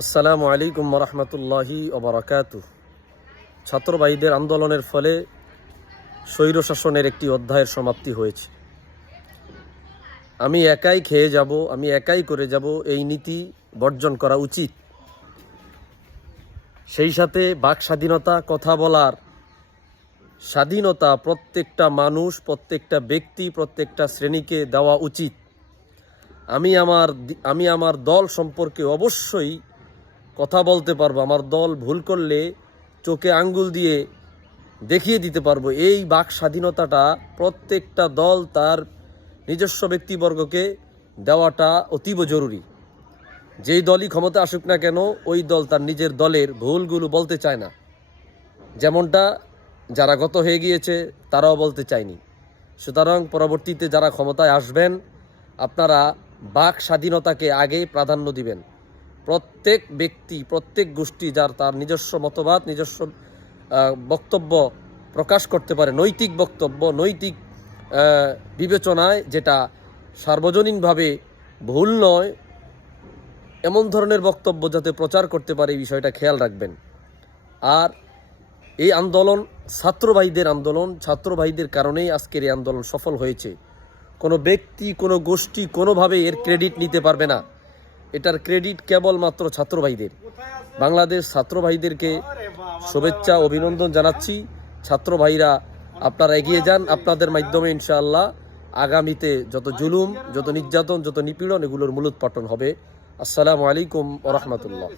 আসসালামু আলাইকুম রহমতুল্লাহি ওবরাকাত ছাত্র ভাইদের আন্দোলনের ফলে স্বৈরশাসনের একটি অধ্যায়ের সমাপ্তি হয়েছে। আমি একাই খেয়ে যাব, আমি একাই করে যাব, এই নীতি বর্জন করা উচিত। সেই সাথে বাক স্বাধীনতা, কথা বলার স্বাধীনতা প্রত্যেকটা মানুষ, প্রত্যেকটা ব্যক্তি, প্রত্যেকটা শ্রেণীকে দেওয়া উচিত। আমি আমার আমি আমার দল সম্পর্কে অবশ্যই কথা বলতে পারব, আমার দল ভুল করলে চোখে আঙ্গুল দিয়ে দেখিয়ে দিতে পারব। এই বাক স্বাধীনতাটা প্রত্যেকটা দল তার নিজস্ব ব্যক্তিবর্গকে দেওয়াটা অতীব জরুরি। যেই দলই ক্ষমতা আসুক না কেন, ওই দল তার নিজের দলের ভুলগুলো বলতে চায় না। যেমনটা যারা গত হয়ে গিয়েছে, তারাও বলতে চায়নি। সুতরাং পরবর্তীতে যারা ক্ষমতায় আসবেন, আপনারা বাক স্বাধীনতাকে আগে প্রাধান্য দিবেন। প্রত্যেক ব্যক্তি, প্রত্যেক গোষ্ঠী যার তার নিজস্ব মতবাদ, নিজস্ব বক্তব্য প্রকাশ করতে পারে, নৈতিক বক্তব্য, নৈতিক বিবেচনায়, যেটা সার্বজনীনভাবে ভুল নয়, এমন ধরনের বক্তব্য যাতে প্রচার করতে পারে, এই বিষয়টা খেয়াল রাখবেন। আর এই আন্দোলন ছাত্র ভাইদের আন্দোলন ছাত্র ভাইদের কারণেই আজকের এই আন্দোলন সফল হয়েছে। কোনো ব্যক্তি, কোনো গোষ্ঠী কোনোভাবে এর ক্রেডিট নিতে পারবে না। এটার ক্রেডিট কেবলমাত্র ছাত্রভাইদের বাংলাদেশ ছাত্রভাইদেরকে শুভেচ্ছা, অভিনন্দন জানাচ্ছি। ছাত্রভাইরা আপনারা এগিয়ে যান, আপনাদের মাধ্যমে ইনশাআল্লাহ আগামীতে যত জুলুম, যত নির্যাতন, যত নিপীড়ন, এগুলোর মূলোৎপাটন হবে। আসসালামু আলাইকুম ওরহমতুল্লাহ